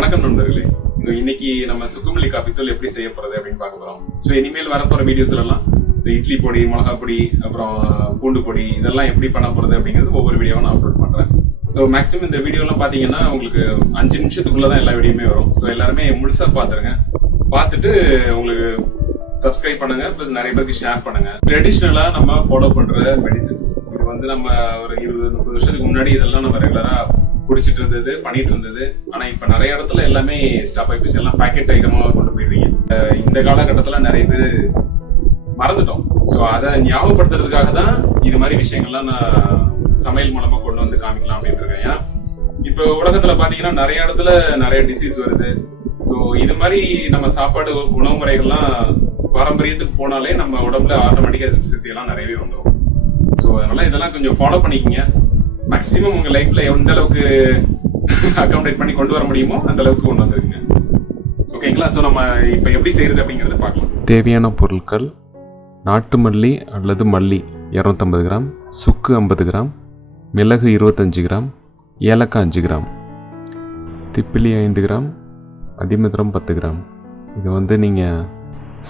வணக்கம் நண்பர்களே. ஸோ இன்னைக்கு நம்ம சுக்குமல்லி காப்பி தூள் எப்படி செய்ய போறது அப்படின்னு பார்க்க போறோம். ஸோ இனிமேல் வரப்போற வீடியோஸ்ல எல்லாம் இந்த இட்லி பொடி, மிளகா பொடி, அப்புறம் பூண்டு பொடி இதெல்லாம் எப்படி பண்ண போறது அப்படிங்கிறது ஒவ்வொரு வீடியோவும் நான் அப்லோட் பண்றேன். ஸோ மேக்ஸிமம் இந்த வீடியோலாம் பாத்தீங்கன்னா உங்களுக்கு 5 நிமிஷத்துக்குள்ளதான் எல்லா வீடியோமே வரும். ஸோ எல்லாருமே முழுசா பாத்துருங்க. பார்த்துட்டு உங்களுக்கு சப்ஸ்கிரைப் பண்ணுங்க, பிளஸ் நிறைய பேருக்கு ஷேர் பண்ணுங்க. ட்ரெடிஷ்னலா நம்ம ஃபாலோ பண்ற மெடிசின்ஸ் இது வந்து நம்ம ஒரு 20-30 வருஷத்துக்கு முன்னாடி இதெல்லாம் நம்ம ரெகுலரா குடிச்சிட்டு இருந்தது, பண்ணிட்டு இருந்தது. ஆனா இப்ப நிறைய இடத்துல எல்லாமே ஸ்டாப் ஆகி போச்சு. எல்லாம் பேக்கெட் ஐட்டமா கொண்டு போயிடுறீங்க. இந்த காலகட்டத்துல நிறைய பேர் மறந்துட்டோம். ஸோ அதை ஞாபகப்படுத்துறதுக்காக தான் இது மாதிரி விஷயங்கள்லாம் நான் சமையல் மூலமா கொண்டு வந்து காமிக்கலாம் அப்படின்னு இருக்கேன். ஏன்னா இப்ப உலகத்துல பாத்தீங்கன்னா நிறைய இடத்துல நிறைய டிசீஸ் வருது. ஸோ இது மாதிரி நம்ம சாப்பாடு உணவு முறைகள்லாம் பாரம்பரியத்துக்கு போனாலே நம்ம உடம்புல ஆட்டோமேட்டிக்கா சக்தி எல்லாம் நிறையவே வந்துடும். ஸோ அதனால இதெல்லாம் கொஞ்சம் ஃபாலோ பண்ணிக்கங்க. மேக்சிமம் உங்க லைஃப்ல எந்த அளவுக்கு அகாமடேட் பண்ணி கொண்டு வர முடியுமோ அந்த அளவுக்கு கொண்டு வந்துருங்க. ஓகேங்களா? ஸோ நம்ம இப்போ எப்படி செய்யறது அப்படிங்கறத பார்க்கலாம். தேவையான பொருட்கள்: நாட்டு மல்லி அல்லது மல்லி 250 கிராம், சுக்கு 50 கிராம், மிளகு 25 கிராம், ஏலக்காய் 5 கிராம், திப்பிலி 5 கிராம், அதிமதுரம் 10 கிராம். இது வந்து நீங்கள்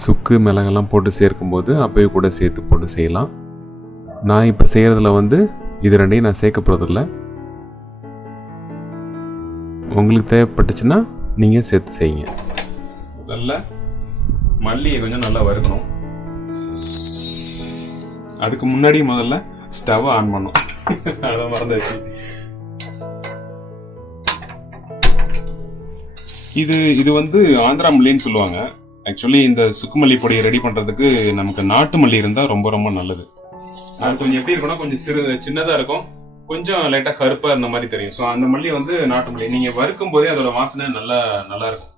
சுக்கு மிளகெல்லாம் போட்டு சேர்க்கும்போது அப்போயே கூட சேர்த்து போட்டு செய்யலாம். நான் இப்போ செய்கிறதுல வந்து இது ரெண்டையும் நான் சேர்க்க போகிறதில்ல. உங்களுக்கு தேவைப்பட்டுச்சுன்னா நீங்கள் சேர்த்து செய்யுங்க. முதல்ல மல்லியை கொஞ்சம் நல்லா வறுக்கணும். அதுக்கு முன்னாடி முதல்ல ஸ்டவ் ஆன் பண்ணும். அதான் மறந்துச்சு. இது வந்து ஆந்திரா மல்லின்னு சொல்லுவாங்க. ஆக்சுவலி இந்த சுக்குமல்லி பொடியை ரெடி பண்றதுக்கு நமக்கு நாட்டு மல்லி இருந்தா ரொம்ப ரொம்ப நல்லது. அது கொஞ்சம் எப்படி இருக்கும்னா கொஞ்சம் சின்னதா இருக்கும், கொஞ்சம் லைட்டா கருப்பா இருந்த மாதிரி தெரியும். ஸோ அந்த மல்லி வந்து நாட்டு மல்லி. நீங்க வறுக்கும் போதே அதோட வாசனை நல்லா இருக்கும்.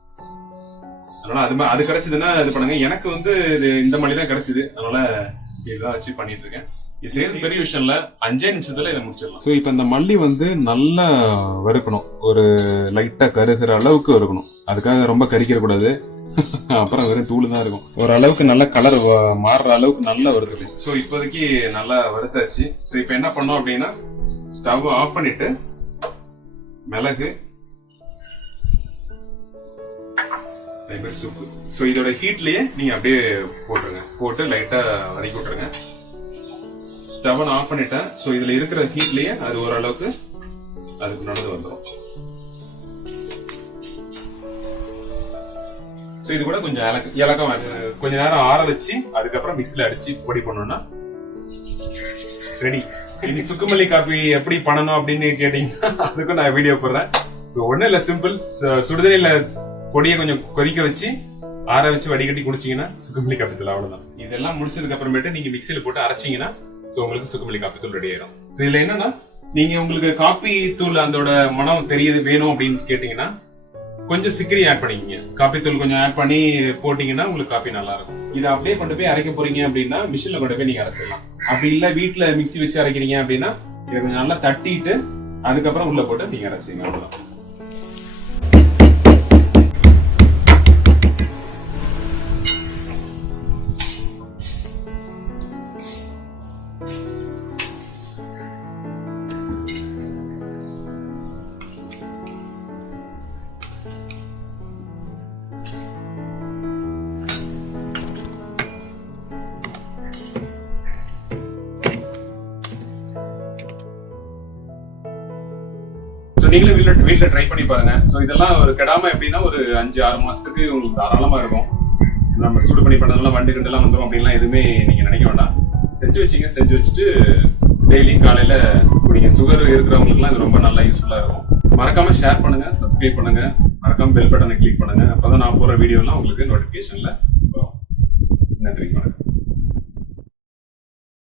அதனால அது கிடைச்சதுன்னா இது பண்ணுங்க. எனக்கு வந்து இந்த மல்லி தான் கிடைச்சது, அதனால இதுதான் வச்சு பண்ணிட்டு இருக்கேன். இது செய்யறது பெரிய விஷயம் இல்ல, 5 நிமிஷத்துல இதை முடிச்சிடலாம். ஸோ இப்போ இந்த மல்லி வந்து நல்லா வறுக்கணும். ஒரு லைட்டா கருகிற அளவுக்கு வறுக்கணும். அதுக்காக ரொம்ப கறிக்கிற கூடாது, அப்புறம் வெறும் தூள் தான் இருக்கும். ஒரு அளவுக்கு நல்ல கலர் மாறுற அளவுக்கு நல்லா வறுக்குது. ஸோ இப்போதைக்கு நல்லா வறுத்தாச்சு. ஸோ இப்போ என்ன பண்ணோம் அப்படின்னா ஸ்டவ் ஆஃப் பண்ணிட்டு மிளகு, சுப்பு, ஸோ இதோட ஹீட்லயே நீங்க அப்படியே போட்டுருங்க. போட்டு லைட்டா வதக்கி விட்டுருங்க. ஸ்டவ் ஆஃப் பண்ணிட்டேன். ஸோ இதுல இருக்கிற ஹீட்லயே அது ஓரளவுக்கு அதுக்கு நடந்து வந்துடும். ஸோ இது கூட கொஞ்சம் ஏலக்காய் கொஞ்ச நேரம் ஆற வச்சு அதுக்கப்புறம் மிக்ஸில அடிச்சு பொடி பண்ணோம்னா ரெடி. இனி சுக்குமல்லி காப்பி எப்படி பண்ணணும் அப்படின்னு கேட்டீங்கன்னா அதுக்கும் நான் வீடியோ போடுறேன். ஒன்னும் இல்ல, சிம்பிள். சுடுதண்ணில பொடியை கொஞ்சம் கொதிக்க வச்சு ஆற வச்சு வடிகட்டி குடிச்சீங்கன்னா சுக்குமல்லி காப்பி தூள். அவ்வளவுதான். இதெல்லாம் முடிச்சதுக்கு அப்புறமேட்டு நீங்க மிக்ஸில போட்டு அரைச்சீங்கன்னா உங்களுக்கு சுக்குமல்லி காப்பி தூள் ரெடி ஆயிடும். இதுல என்னன்னா நீங்க உங்களுக்கு காப்பி தூள் அதோட மனம் தெரியுது வேணும் அப்படின்னு கேட்டீங்கன்னா கொஞ்சம் சிக்கரி ஆட் பண்ணிக்கங்க. காப்பி தூள் கொஞ்சம் ஆட் பண்ணி போட்டீங்கன்னா உங்களுக்கு காப்பி நல்லா இருக்கும். இதை அப்படியே கொண்டு போய் அரைக்க போறீங்க அப்படின்னா மிஷின்ல கொண்டு போய் நீங்க அரைச்சிடலாம். அப்படி இல்ல வீட்டுல மிக்ஸி வச்சு அரைக்கிறீங்க அப்படின்னா இதை கொஞ்சம் நல்லா தட்டிட்டு அதுக்கப்புறம் உள்ள போட்டு நீங்க அரைச்சிங்க. அவ்வளவுதான். நீங்களும் வீட்டுல ட்ரை பண்ணி பாருங்க. ஸோ இதெல்லாம் ஒரு கெடாம எப்படின்னா ஒரு 5-6 மாசத்துக்கு உங்களுக்கு தாராளமா இருக்கும். நம்ம சூடு பண்ணி பண்ணதெல்லாம் வண்டு கண்டு எல்லாம் வந்துடும் அப்படின்லாம் எதுவுமே நீங்க நினைக்க வேண்டாம். செஞ்சு வச்சுங்க. செஞ்சு வச்சுட்டு டெய்லியும் காலையில குடிங்க. சுகர் இருக்கிறவங்களுக்குலாம் இது ரொம்ப நல்லா யூஸ்ஃபுல்லா இருக்கும். மறக்காம ஷேர் பண்ணுங்க, சப்ஸ்கிரைப் பண்ணுங்க, மறக்காம பெல் பட்டனை கிளிக் பண்ணுங்க. அப்பதான் நான் போற வீடியோ எல்லாம் உங்களுக்கு நோட்டிபிகேஷன்ல வரும். நன்றி, வணக்கம்.